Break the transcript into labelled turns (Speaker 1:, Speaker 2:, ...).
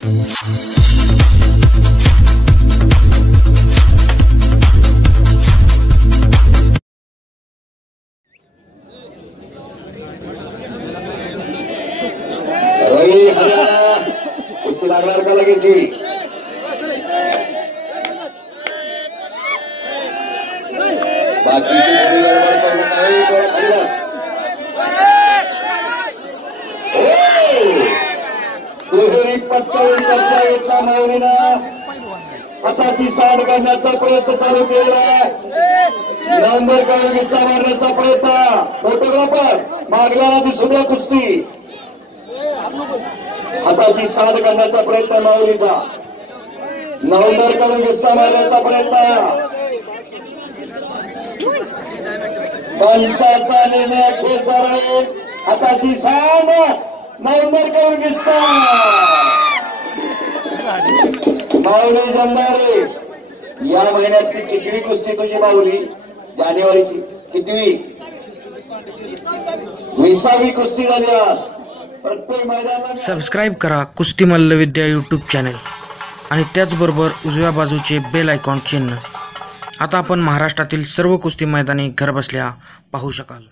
Speaker 1: रवी लागणार का लगेची बाकीची आताची पटकवून साड काढण्याचा प्रयत्न चालू केलेला आहे. नंबर काढून हिस्सा मारण्याचा प्रयत्न. फोटोग्राफर मागल्याला दिसू द्या कुस्ती. हाताची साड काढण्याचा प्रयत्न माऊलीचा. नवंबर करून हिस्सा मारण्याचा प्रयत्न. पंचाचा निर्णय खेळ राहील हाताची सांड नवंबर करून हिस्सा. माऊली जमणारे या महिन्यातली कितवी कुस्ती तुझी माऊली? जानेवारीची. कितवी? विसावी कुस्ती झाली प्रत्येक मैदानात
Speaker 2: सबस्क्राईब करा कुस्ती मल्लविद्या यूट्यूब चॅनल आणि त्याचबरोबर उजव्या बाजूचे बेल आयकॉन चिन्ह. आता आपण महाराष्ट्रातील सर्व कुस्ती मैदाने घरबसल्या पाहू शकाल.